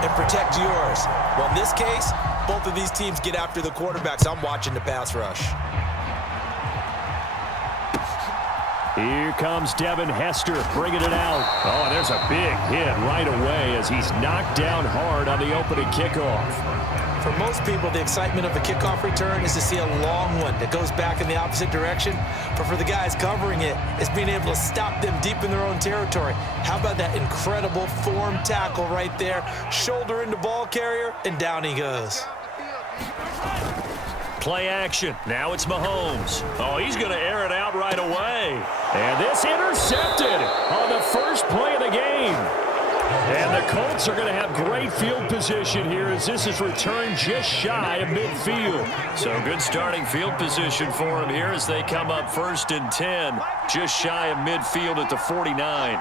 and protect yours. Well, in this case, both of these teams get after the quarterbacks. I'm watching the pass rush. Here comes Devin Hester bringing it out. Oh, and there's a big hit right away as he's knocked down hard on the opening kickoff. For most people, the excitement of a kickoff return is to see a long one that goes back in the opposite direction. But for the guys covering it, it's being able to stop them deep in their own territory. How about that incredible form tackle right there? Shoulder into ball carrier, and down he goes. Play action. Now it's Mahomes. Oh, he's going to air it out right away. And this intercepted on the first play of the game. And the Colts are going to have great field position here as this is returned just shy of midfield. So good starting field position for them here as they come up 1st and 10, just shy of midfield at the 49.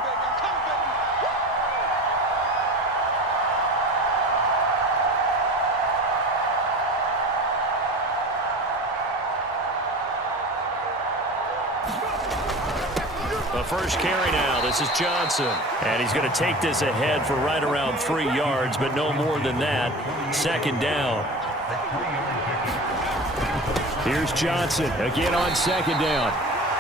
First carry now. This is Johnson. And he's going to take this ahead for right around 3 yards, but no more than that. 2nd down. Here's Johnson again on 2nd down.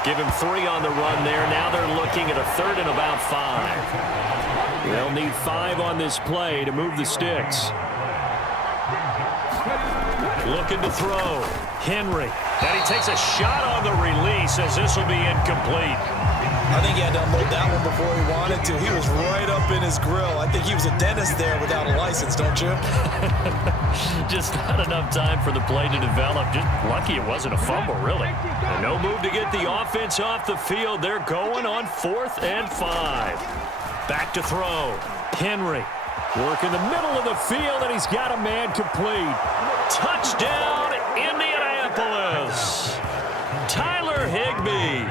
Give him 3 on the run there. Now they're looking at a 3rd and about 5. They'll need 5 on this play to move the sticks. Looking to throw. Henry. And he takes a shot on the release as this will be incomplete. I think he had to unload that one before he wanted to. He was right up in his grill. I think he was a dentist there without a license, don't you? Just not enough time for the play to develop. Just lucky it wasn't a fumble, really. And no move to get the offense off the field. They're going on 4th and 5. Back to throw. Henry. Work in the middle of the field, and he's got a man complete. Touchdown, Indianapolis. Tyler Higbee.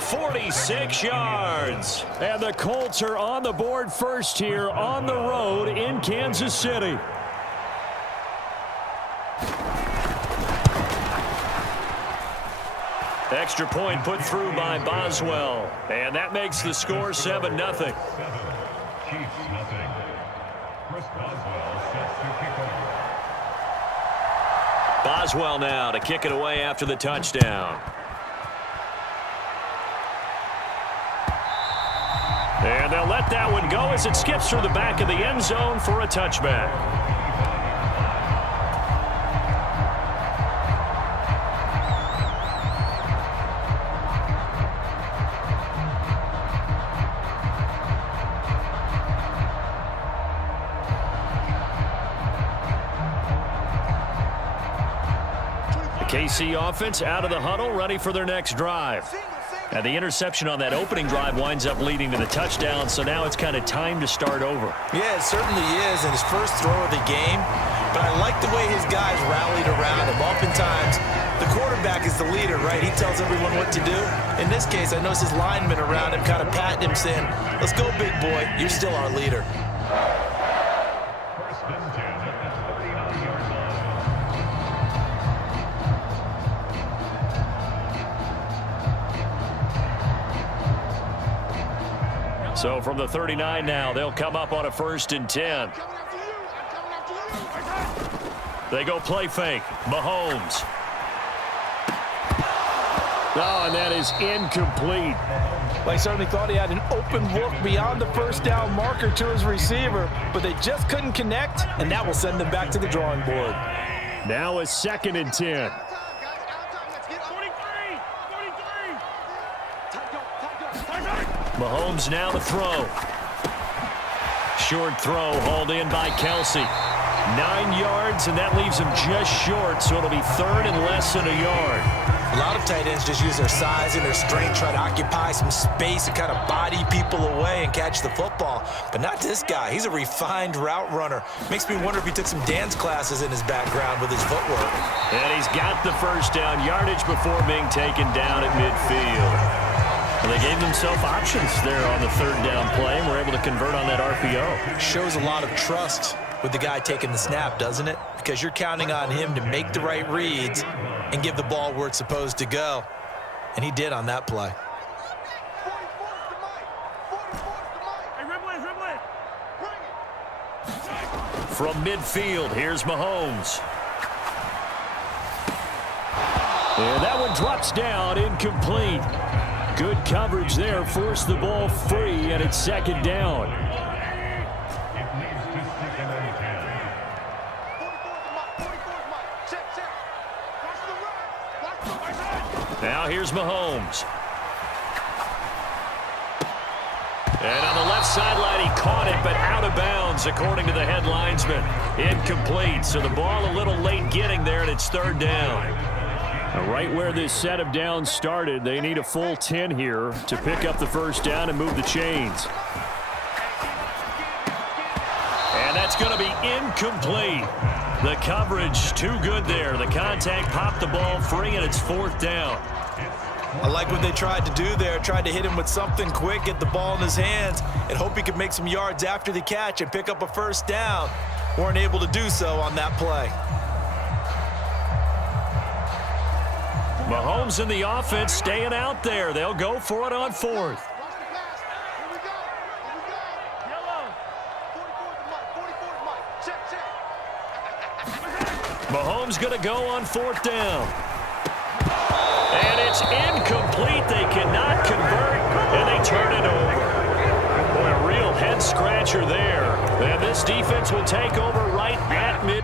46 yards. And the Colts are on the board first here on the road in Kansas City. Extra point put through by Boswell. And that makes the score 7-0. Boswell now to kick it away after the touchdown. And they'll let that one go as it skips through the back of the end zone for a touchback. The KC offense out of the huddle, ready for their next drive. And the interception on that opening drive winds up leading to the touchdown, so now it's kind of time to start over. Yeah, it certainly is, and his first throw of the game. But I like the way his guys rallied around him. Oftentimes, the quarterback is the leader, right? He tells everyone what to do. In this case, I notice his linemen around him kind of patting him, saying, "Let's go, big boy. You're still our leader." So from the 39 now, they'll come up on a 1st and 10. They go play fake. Mahomes. Oh, and that is incomplete. Well, he certainly thought he had an open look beyond the 1st down marker to his receiver, but they just couldn't connect, and that will send them back to the drawing board. Now a 2nd and 10. Mahomes now to throw. Short throw hauled in by Kelsey. 9 yards, and that leaves him just short, so it'll be 3rd and less than a yard. A lot of tight ends just use their size and their strength, try to occupy some space and kind of body people away and catch the football. But not this guy. He's a refined route runner. Makes me wonder if he took some dance classes in his background with his footwork. And he's got the 1st down yardage before being taken down at midfield. Well, they gave themselves options there on the 3rd down play and were able to convert on that RPO. Shows a lot of trust with the guy taking the snap, doesn't it? Because you're counting on him to make the right reads and give the ball where it's supposed to go. And he did on that play. from midfield. Here's Mahomes. And that one drops down, incomplete. Good coverage there, forced the ball free, and it's second down. Now here's Mahomes. And on the left sideline, he caught it, but out of bounds, according to the head linesman. Incomplete, so the ball a little late getting there, and it's third down. Right where this set of downs started, they need a full 10 here to pick up the first down and move the chains. And that's going to be incomplete. The coverage too good there. The contact popped the ball free, and it's fourth down. I like what they tried to do there. Tried to hit him with something quick, get the ball in his hands, and hope he could make some yards after the catch and pick up a first down. Weren't able to do so on that play. Mahomes and the offense staying out there. They'll go for it on fourth. Mahomes going to go on fourth down. And it's incomplete. They cannot convert, and they turn it over. Boy, a real head-scratcher there. And this defense will take over right at mid.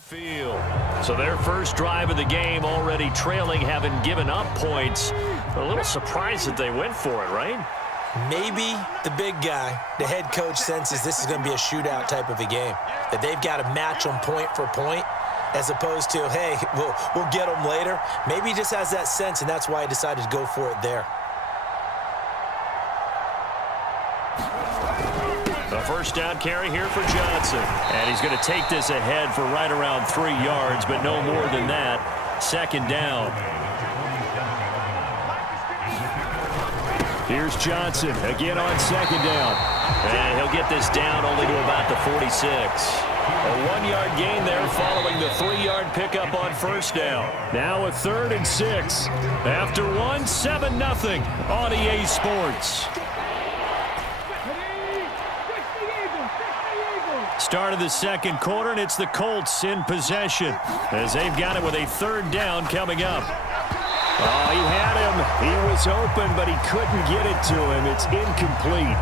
Field. So their first drive of the game already trailing, having given up points. A little surprised that they went for it, right? Maybe the big guy, the head coach, senses this is going to be a shootout type of a game. That they've got to match them point for point as opposed to, hey, we'll get them later. Maybe he just has that sense, and that's why he decided to go for it there. A first down carry here for Johnson. And he's going to take this ahead for right around 3 yards, but no more than that. Second down. Here's Johnson again on second down. And he'll get this down only to about the 46. A 1-yard gain there following the 3-yard pickup on first down. Now a 3rd and 6. After one, 7-0 on EA Sports. Start of the second quarter, and it's the Colts in possession as they've got it with a 3rd down coming up. Oh, he had him. He was open, but he couldn't get it to him. It's incomplete.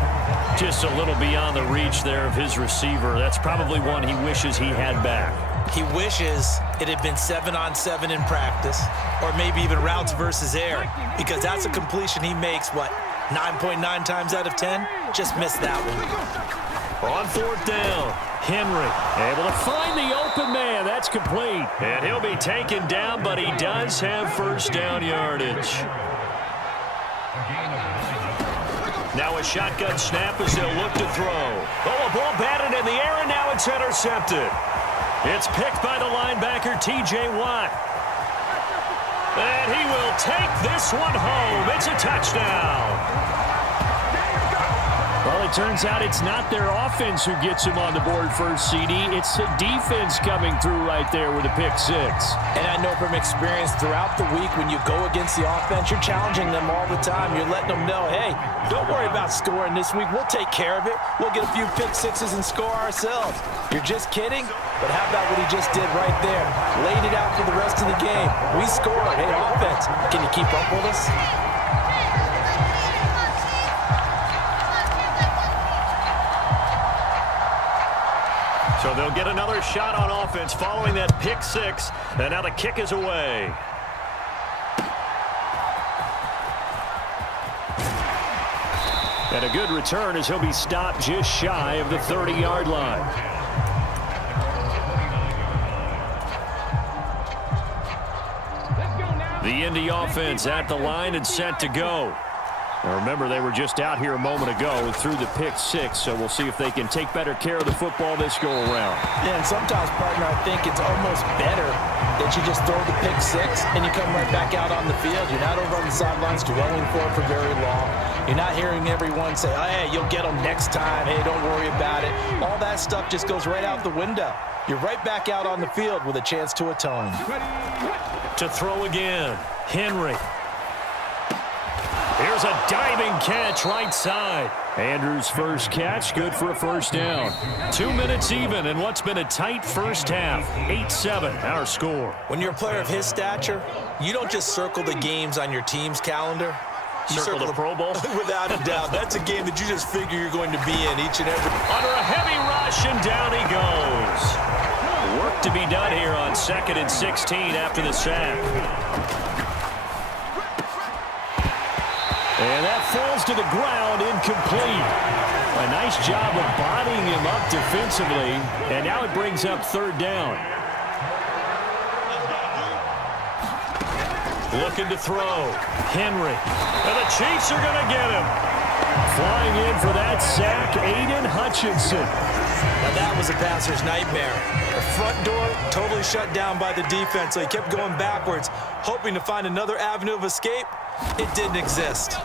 Just a little beyond the reach there of his receiver. That's probably one he wishes he had back. He wishes it had been 7-on-7 in practice, or maybe even routes versus air, because that's a completion he makes, 9.9 times out of 10? Just missed that one. On 4th down, Henry able to find the open man. That's complete. And he'll be taken down, but he does have first down yardage. Now a shotgun snap as they'll look to throw. Oh, a ball batted in the air, and now it's intercepted. It's picked by the linebacker, T.J. Watt. And he will take this one home. It's a touchdown. Well, it turns out it's not their offense who gets him on the board first, CD. It's the defense coming through right there with a pick 6. And I know from experience throughout the week when you go against the offense, you're challenging them all the time. You're letting them know, hey, don't worry about scoring this week. We'll take care of it. We'll get a few pick 6s and score ourselves. You're just kidding? But how about what he just did right there? Laid it out for the rest of the game. We scored. Hey, offense, can you keep up with us? So they'll get another shot on offense following that pick 6, and now the kick is away. And a good return as he'll be stopped just shy of the 30-yard line. The Indy offense at the line and set to go. Now remember, they were just out here a moment ago through the pick six, so we'll see if they can take better care of the football this go-around. Yeah, and sometimes, partner, I think it's almost better that you just throw the pick six and you come right back out on the field. You're not over on the sidelines dwelling for it for very long. You're not hearing everyone say, oh, hey, you'll get them next time. Hey, don't worry about it. All that stuff just goes right out the window. You're right back out on the field with a chance to atone. To throw again, Henry. Here's a diving catch right side. Andrews' first catch, good for a first down. 2 minutes even in what's been a tight first half. 8-7, our score. When you're a player of his stature, you don't just circle the games on your team's calendar. You circle the Pro Bowl? Without a doubt. That's a game that you just figure you're going to be in each and every. Under a heavy rush, and down he goes. Work to be done here on 2nd and 16 after the sack. And that falls to the ground, incomplete. A nice job of bodying him up defensively, and now it brings up 3rd down. Looking to throw. Henry. And the Chiefs are going to get him. Flying in for that sack, Aiden Hutchinson. Now that was a passer's nightmare. The front door totally shut down by the defense, so he kept going backwards, hoping to find another avenue of escape. It didn't exist.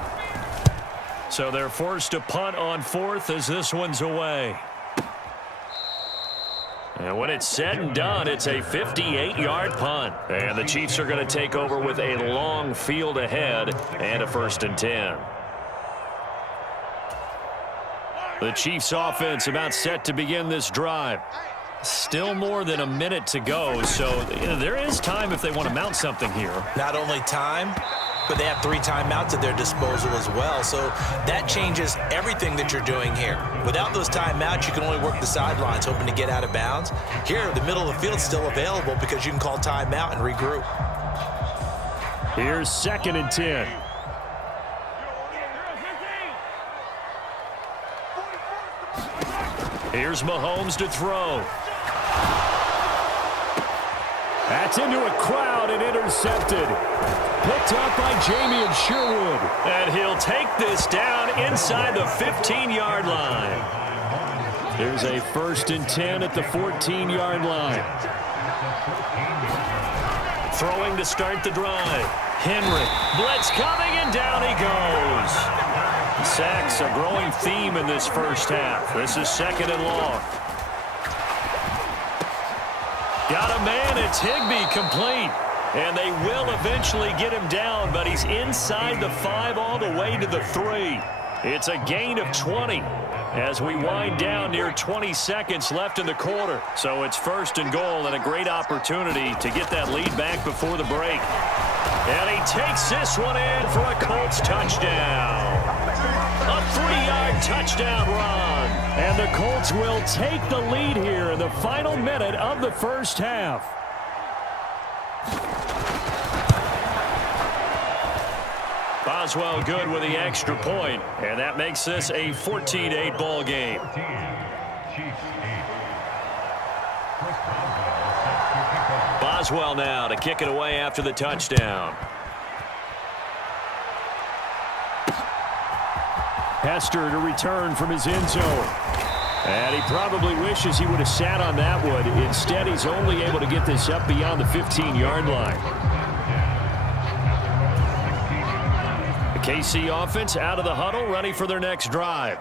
So they're forced to punt on 4th as this one's away. And when it's said and done, it's a 58-yard punt. And the Chiefs are going to take over with a long field ahead and a 1st and 10. The Chiefs offense about set to begin this drive. Still more than a minute to go, so there is time if they want to mount something here. Not only time, but they have 3 timeouts at their disposal as well. So that changes everything that you're doing here. Without those timeouts, you can only work the sidelines, hoping to get out of bounds. Here, the middle of the field is still available because you can call timeout and regroup. Here's 2nd and 10. Here's Mahomes to throw. That's into a crowd and intercepted. Picked up by Jamie Sherwood. And he'll take this down inside the 15-yard line. There's a 1st and 10 at the 14-yard line. Throwing to start the drive. Henry. Blitz coming, and down he goes. Sacks a growing theme in this first half. This is 2nd and long. Got a man, it's Higbee, complete. And they will eventually get him down, but he's inside the 5 all the way to the 3. It's a gain of 20 as we wind down near 20 seconds left in the quarter. So it's 1st and goal and a great opportunity to get that lead back before the break. And he takes this one in for a Colts touchdown. A 3-yard touchdown run. And the Colts will take the lead here in the final minute of the first half. Boswell good with the extra point, and that makes this a 14-8 ball game. Boswell now to kick it away after the touchdown. Hester to return from his end zone. And he probably wishes he would have sat on that one. Instead, he's only able to get this up beyond the 15-yard line. KC offense out of the huddle, ready for their next drive.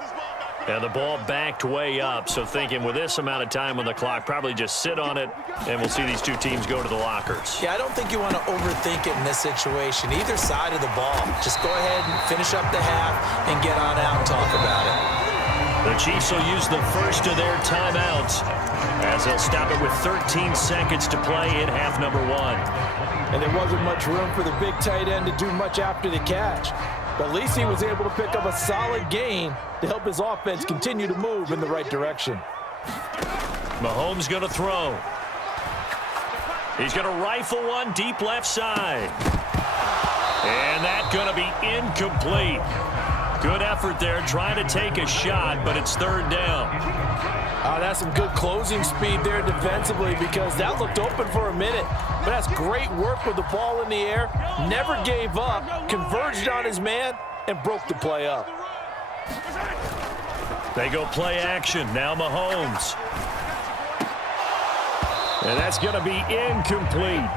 And the ball backed way up, so thinking with this amount of time on the clock, probably just sit on it, and we'll see these two teams go to the lockers. Yeah, I don't think you want to overthink it in this situation. Either side of the ball. Just go ahead and finish up the half and get on out and talk about it. The Chiefs will use the first of their timeouts as they'll stop it with 13 seconds to play in half number 1. And there wasn't much room for the big tight end to do much after the catch. But at least he was able to pick up a solid gain to help his offense continue to move in the right direction. Mahomes going to throw. He's going to rifle one deep left side. And that's going to be incomplete. Good effort there trying to take a shot, but it's 3rd down. That's some good closing speed there defensively because that looked open for a minute. But that's great work with the ball in the air. Never gave up, converged on his man, and broke the play up. They go play action. Now Mahomes. And that's going to be incomplete.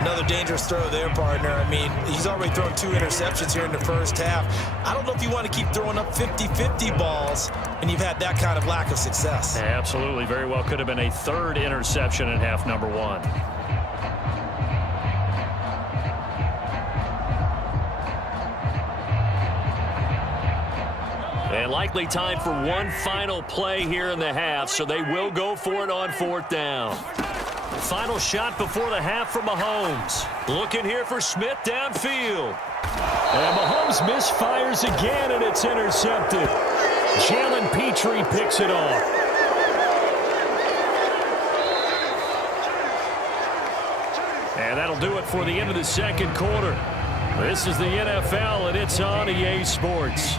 Another dangerous throw there, partner. I mean, he's already thrown 2 interceptions here in the first half. I don't know if you want to keep throwing up 50-50 balls, and you've had that kind of lack of success. Absolutely. Very well could have been a 3rd interception in half number 1. And likely time for one final play here in the half, so they will go for it on 4th down. Final shot before the half from Mahomes. Looking here for Smith downfield. And Mahomes misfires again, and it's intercepted. Jalen Petrie picks it off. And that'll do it for the end of the second quarter. This is the NFL, and it's on EA Sports.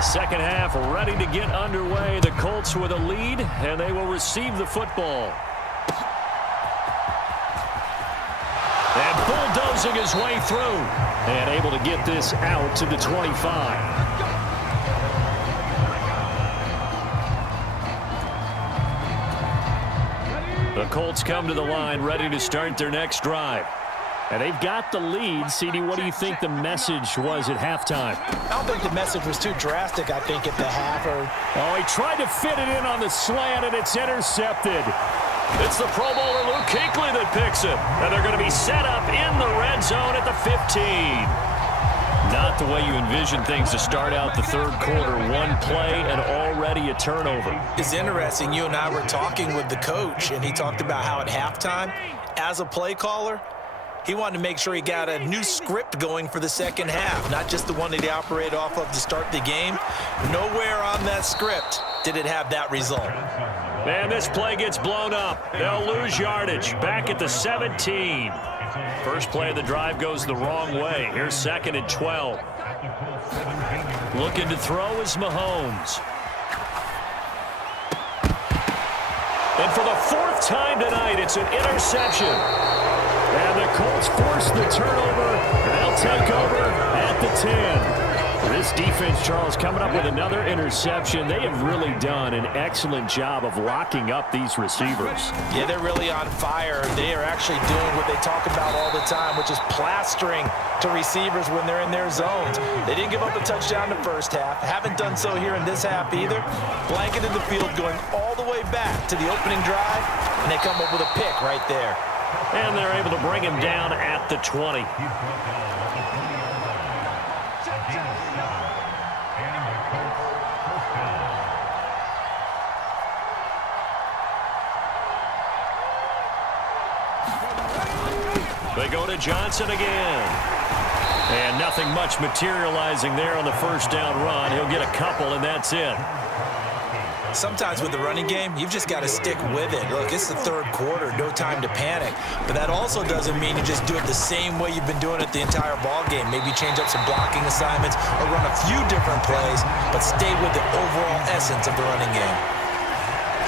Second half ready to get underway. The Colts with a lead, and they will receive the football. And bulldozing his way through. And able to get this out to the 25. The Colts come to the line ready to start their next drive. And they've got the lead. CD, what do you think the message was at halftime? I don't think the message was too drastic, I think, at the half. Oh, he tried to fit it in on the slant, and it's intercepted. It's the Pro Bowler Luke Kuechly that picks it. And they're going to be set up in the red zone at the 15. Not the way you envision things to start out the third quarter. One play and already a turnover. It's interesting. You and I were talking with the coach, and he talked about how at halftime, as a play caller, he wanted to make sure he got a new script going for the second half, not just the one that he operated off of to start the game. Nowhere on that script did it have that result. And this play gets blown up. They'll lose yardage. Back at the 17. First play of the drive goes the wrong way. Here's 2nd and 12. Looking to throw is Mahomes. And for the 4th time tonight, it's an interception. And the Colts force the turnover. They'll take over at the 10. This defense, Charles, coming up with another interception. They have really done an excellent job of locking up these receivers. Yeah, they're really on fire. They are actually doing what they talk about all the time, which is plastering to receivers when they're in their zones. They didn't give up a touchdown in the first half. Haven't done so here in this half either. Blanketed the field going all the way back to the opening drive, and they come up with a pick right there. And they're able to bring him down at the 20. They go to Johnson again. And nothing much materializing there on the first down run. He'll get a couple, and that's it. Sometimes with the running game, you've just got to stick with it. Look, it's the third quarter, no time to panic. But that also doesn't mean you just do it the same way you've been doing it the entire ball game. Maybe change up some blocking assignments or run a few different plays, but stay with the overall essence of the running game.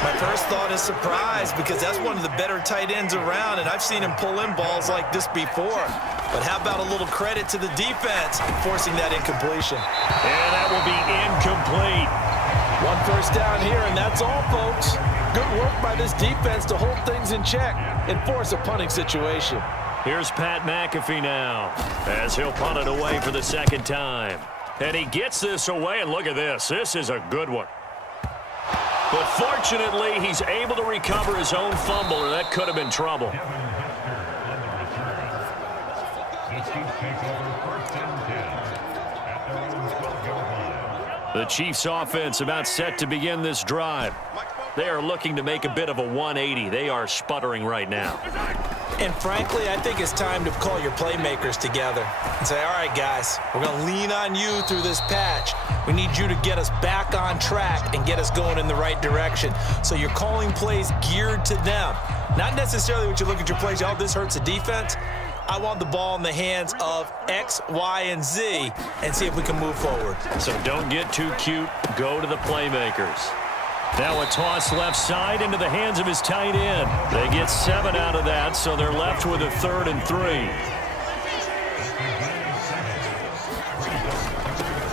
My first thought is surprise, because that's one of the better tight ends around, and I've seen him pull in balls like this before. But how about a little credit to the defense forcing that incompletion? And that will be incomplete. One first down here, and that's all, folks. Good work by this defense to hold things in check and force a punting situation. Here's Pat McAfee now, as he'll punt it away for the 2nd time. And he gets this away, and look at this. This is a good one. But fortunately, he's able to recover his own fumble, or that could have been trouble. The Chiefs offense about set to begin this drive. They are looking to make a bit of a 180. They are sputtering right now. And frankly, I think it's time to call your playmakers together and say, all right, guys, we're going to lean on you through this patch. We need you to get us back on track and get us going in the right direction. So you're calling plays geared to them. Not necessarily when you look at your plays, oh, this hurts the defense. I want the ball in the hands of X, Y, and Z and see if we can move forward. So don't get too cute. Go to the playmakers. Now a toss left side into the hands of his tight end. They get 7 out of that, so they're left with a 3rd and 3.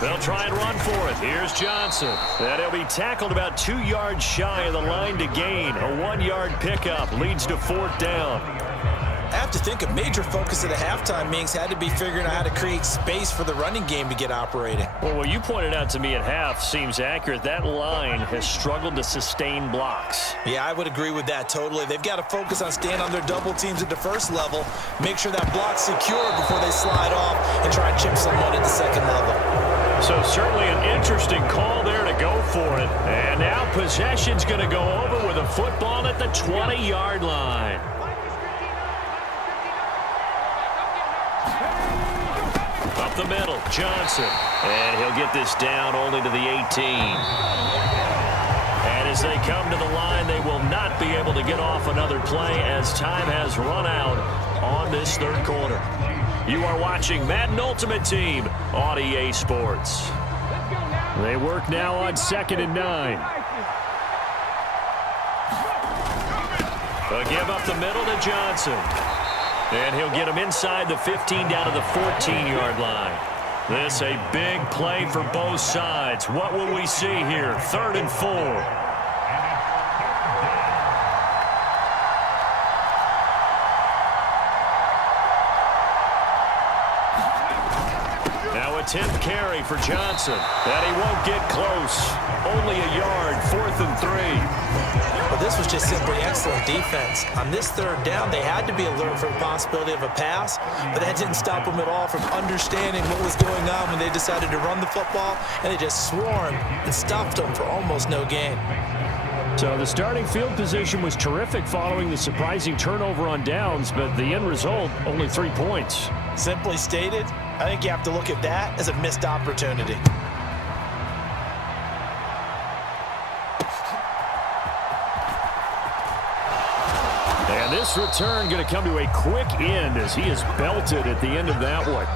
They'll try and run for it. Here's Johnson. And he'll be tackled about 2 yards shy of the line to gain. A 1-yard pickup leads to 4th down. I have to think a major focus of the halftime meetings had to be figuring out how to create space for the running game to get operating. Well, what you pointed out to me at half seems accurate. That line has struggled to sustain blocks. Yeah, I would agree with that totally. They've got to focus on staying on their double teams at the first level, make sure that block's secure before they slide off and try and chip someone at the second level. So certainly an interesting call there to go for it. And now possession's going to go over with a football at the 20-yard line. Up the middle, Johnson. And he'll get this down only to the 18. And as they come to the line, they will not be able to get off another play as time has run out on this 3rd quarter. You are watching Madden Ultimate Team on EA Sports. They work now on 2nd and 9. A give up the middle to Johnson. And he'll get him inside the 15 down to the 14-yard line. This a big play for both sides. What will we see here? 3rd and 4. Now a 10th carry for Johnson. And he won't get close. Only a yard, 4th and 3. Well, this was just simply excellent defense. On this 3rd down, they had to be alert for the possibility of a pass, but that didn't stop them at all from understanding what was going on when they decided to run the football, and they just swarmed and stopped them for almost no gain. So the starting field position was terrific following the surprising turnover on downs, but the end result, only 3 points. Simply stated, I think you have to look at that as a missed opportunity. And this return going to come to a quick end as he is belted at the end of that one.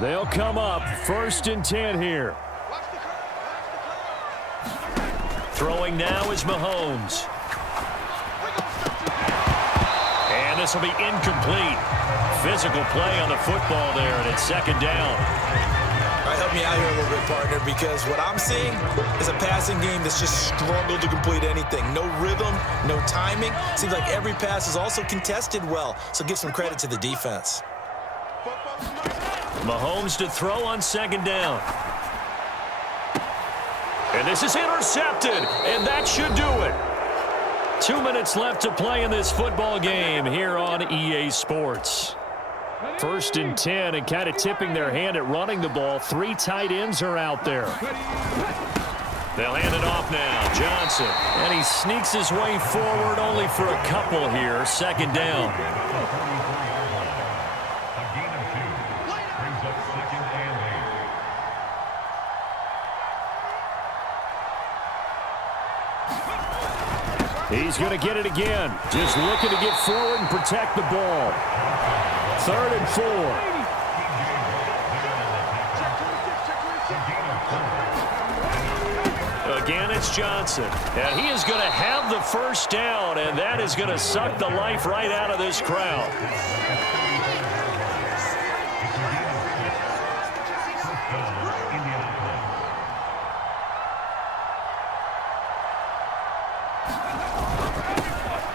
They'll come up 1st and 10 here. Throwing now is Mahomes. And this will be incomplete. Physical play on the football there, and it's 2nd down. All right, help me out here a little bit, partner, because what I'm seeing is a passing game that's just struggled to complete anything. No rhythm, no timing. Seems like every pass is also contested well, so give some credit to the defense. Mahomes to throw on 2nd down. And this is intercepted, and that should do it. 2 minutes left to play in this football game here on EA Sports. 1st and 10, and kind of tipping their hand at running the ball. 3 tight ends are out there. They'll hand it off now. Johnson. And he sneaks his way forward only for a couple here. 2nd down. He's going to get it again. Just looking to get forward and protect the ball. 3rd and 4. Again, it's Johnson. And he is going to have the 1st down, and that is going to suck the life right out of this crowd.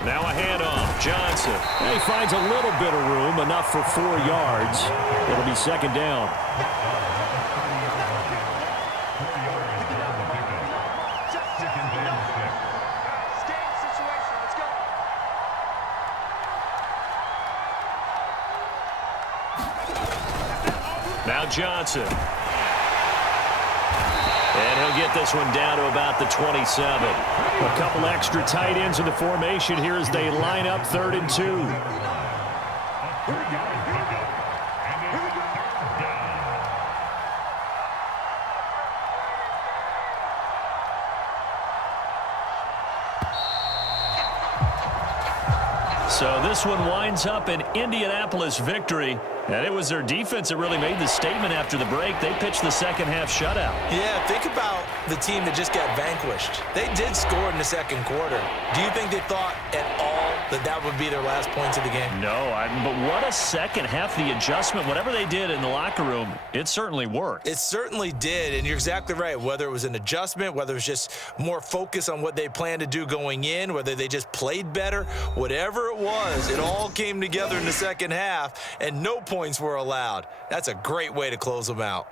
Now a handoff. Johnson. And he finds a little bit of room, enough for 4 yards. It'll be 2nd down. Johnson. And he'll get this one down to about the 27. A couple extra tight ends in the formation here as they line up 3rd and 2. So this one winds up an Indianapolis victory. And it was their defense that really made the statement after the break. They pitched the second half shutout. Yeah, think about the team that just got vanquished. They did score in the second quarter. Do you think they thought at all that that would be their last points of the game? No, but what a second half. The adjustment, whatever they did in the locker room, it certainly worked. It certainly did, and you're exactly right. Whether it was an adjustment, whether it was just more focus on what they planned to do going in, whether they just played better, whatever it was, it all came together in the second half, and no points were allowed. That's a great way to close them out.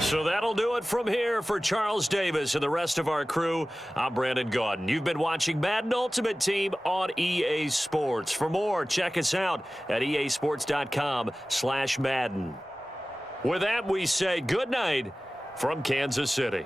So that'll do it from here for Charles Davis and the rest of our crew. I'm Brandon Gaudin. You've been watching Madden Ultimate Team on EA Sports. For more, check us out at easports.com/Madden. With that, we say good night from Kansas City.